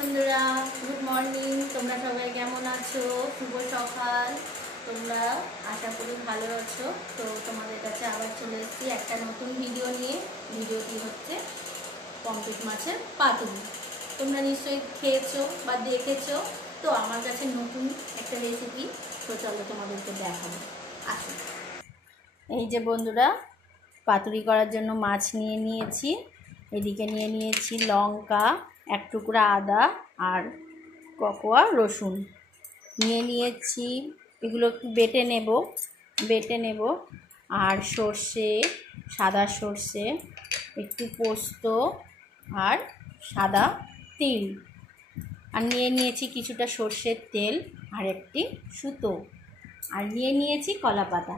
বন্ধুরা, good morning. তোমরা সবাই কেমন আছো? শুভ সকাল। তোমরা আশা করি ভালো আছো। তো তোমাদের কাছে আবার চলে এসেছি একটা নতুন ভিডিও নিয়ে। ভিডিওটি হচ্ছে পমফ্রেট মাছের পাতুরি। তোমরা নিশ্চয়ই খেয়েছো বা দেখেছো। তো আমার কাছে নতুন একটা রেসিপি, তো চলো তোমাদেরকে দেখাবো। আসো। এই যে বন্ধুরা, পাতুরি করার জন্য মাছ নিয়ে নিয়েছি। এদিকে নিয়ে নিয়েছি লঙ্কা, এক টুকরা আদা আর কোয়া রসুন নিয়ে নিয়েছি। এগুলো একটু বেটে নেব। আর সর্ষে, সাদা সর্ষে, একটু পোস্ত আর সাদা তিল, আর নিয়ে নিয়েছি কিছুটা সর্ষের তেল আর একটি সুতো, আর নিয়ে নিয়েছি কলা পাতা।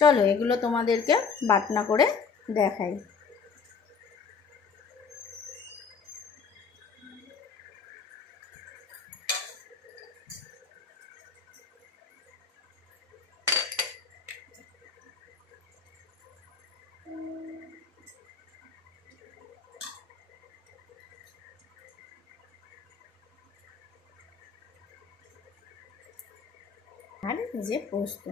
চলো এগুলো তোমাদেরকে বাটনা করে দেখাই। আর যে পোস্ত,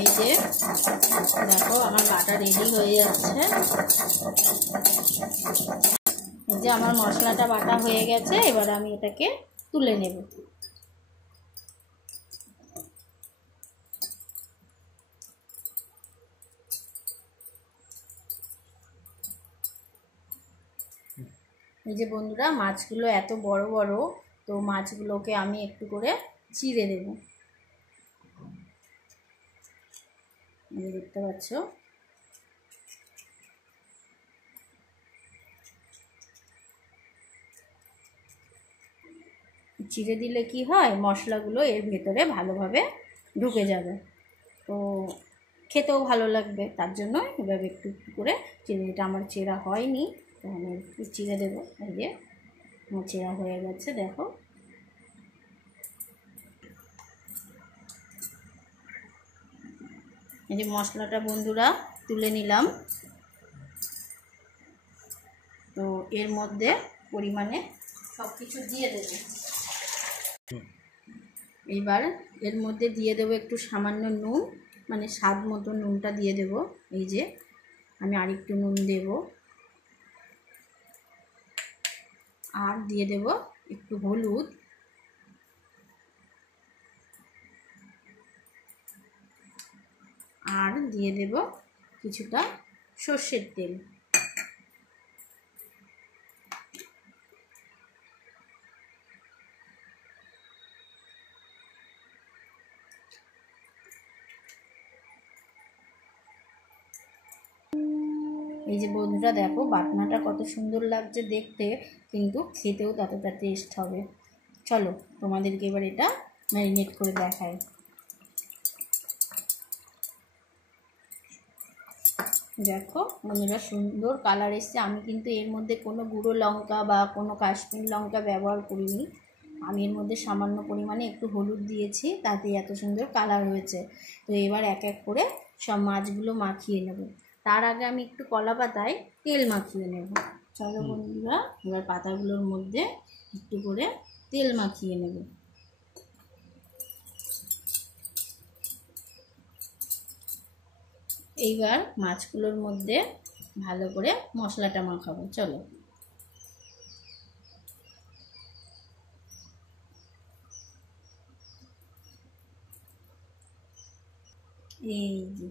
এই যে দেখো আমার বাটা রেডি হয়ে যাচ্ছে। এই যে আমার মশলাটা বাটা হয়ে গেছে, এবার আমি এটাকে তুলে নেব। এই যে বন্ধুরা, মাছগুলো এত বড় বড়, তো মাছগুলোকে আমি একটু করে চিড়ে দেব। দেখতে পাচ্ছ, চিড়ে দিলে কি হয়, মশলাগুলো এর ভেতরে ভালোভাবে ঢুকে যাবে, তো খেতেও ভালো লাগবে। তার জন্য এবার একটু একটু করে চিড়ে, এটা আমার চেরা হয়নি, তো আমি একটু চিড়ে দেবো। এই যে আমার চেরা হয়ে গেছে, দেখো। এই যে মশলাটা বন্ধুরা তুলে নিলাম, তো এর মধ্যে পরিমাণে সব কিছু দিয়ে দেবো। এইবার এর মধ্যে দিয়ে দেবো একটু সামান্য নুন, মানে স্বাদ মতো নুনটা দিয়ে দেব। এই যে আমি আরেকটু নুন দেব, আর দিয়ে দেব একটু হলুদ, আর দিয়ে দেব কিছুটা সর্ষের তেল। এই যে বন্ধুরা দেখো, বাটনাটা কত সুন্দর লাগছে দেখতে, কিন্তু খেতেও ততটা টেস্ট হবে। চলো তোমাদেরকে এবার এটা ম্যারিনেট করে দেখাই। দেখো বন্ধুরা, সুন্দর কালার এসছে। আমি কিন্তু এর মধ্যে কোনো গুঁড়ো লঙ্কা বা কোনো কাশ্মীর লঙ্কা ব্যবহার করিনি। আমি এর মধ্যে সামান্য পরিমাণে একটু হলুদ দিয়েছি, তাতে এত সুন্দর কালার হয়েছে। তো এবার এক এক করে সব মাছগুলো মাখিয়ে নেব। তার আগে আমি একটু কলা পাতায় তেল মাখিয়ে নেব। চলো বন্ধুরা, এবার পাতাগুলোর মধ্যে একটু করে তেল মাখিয়ে নেব। এইবার মাছগুলোর মধ্যে ভালো করে মশলাটা মাখাবো। চলো, এই যে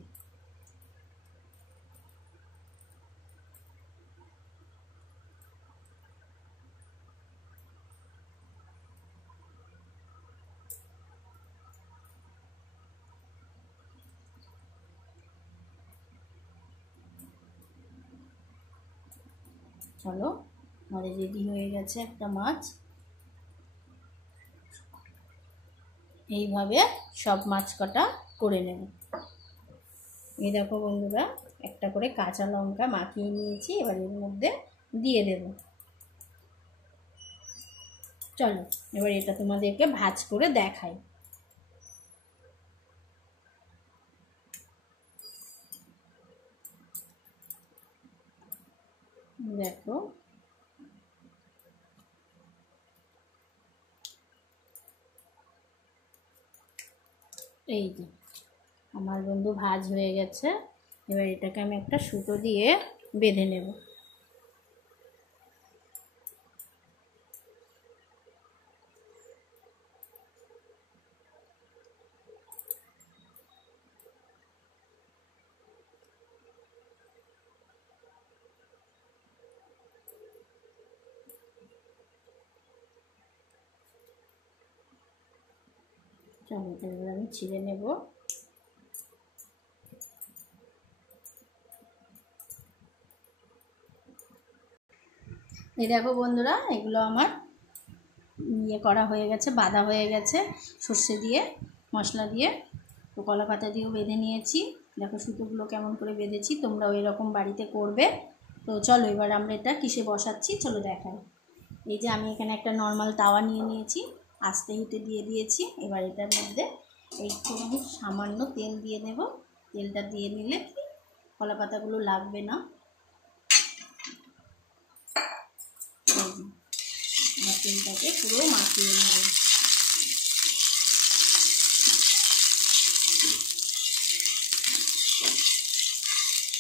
চলো, আমাদের রেডি হয়ে গেছে একটা মাছ। এইভাবে সব মাছ কটা করে নেব। এই দেখো বন্ধুরা, একটা করে কাঁচা লঙ্কা মাখিয়ে নিয়েছি, এবার এর মধ্যে দিয়ে দেব। চলো এবার এটা তোমাদেরকে ভাজ করে দেখাই। দেখো এই যে আমার বন্ধু ভাজ হয়ে গেছে। এবার এটাকে আমি একটা সুতো দিয়ে বেঁধে নেব। টমেটো এবার আমি ছিঁড়ে নেব। এই দেখো বন্ধুরা, এগুলো আমার করা হয়ে গেছে, বাঁধা হয়ে গেছে সর্ষে দিয়ে, মশলা দিয়ে। তো কলা পাতা দিয়েও বেঁধে নিয়েছি। দেখো সুতোগুলো কেমন করে বেঁধেছি, তোমরা ওই রকম বাড়িতে করবে। তো চলো এবার আমরা এটা কিসে বসাচ্ছি চলো দেখাই। এই যে আমি এখানে একটা নর্মাল তাওয়া নিয়ে নিয়েছি, আস্তে হিটে দিয়ে দিয়েছি। এবার এটার মধ্যে একটু সামান্য তেল দিয়ে নেব। তেলটা দিয়ে নিলে কি কলা পাতাগুলো লাগবে না। তেলটাকে পুরো মাখিয়ে নেব।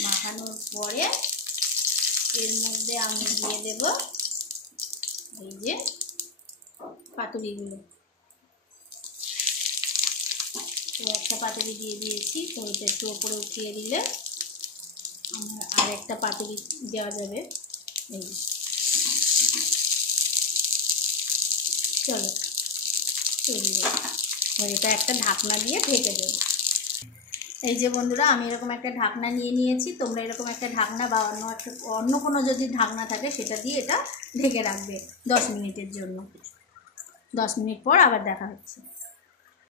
মাখানোর পরে এর মধ্যে আমি দিয়ে দেব এই যে পাতুরিগুলো। তো একটা পাতুরি দিয়ে দিয়েছি, তো এটা একটু ওপরে উঠিয়ে দিলে আমার আর একটা পাতুরি দেওয়া যাবে। এই চলো তৈরি হবে। এটা একটা ঢাকনা দিয়ে ঢেকে দেবো। এই যে বন্ধুরা, আমি এরকম একটা ঢাকনা নিয়ে নিয়েছি। তোমরা এরকম একটা ঢাকনা বা অন্য কোনো যদি ঢাকনা থাকে সেটা দিয়ে এটা ঢেকে রাখবে 10 মিনিটের জন্য। 10 মিনিট পর আবার দেখা হচ্ছে।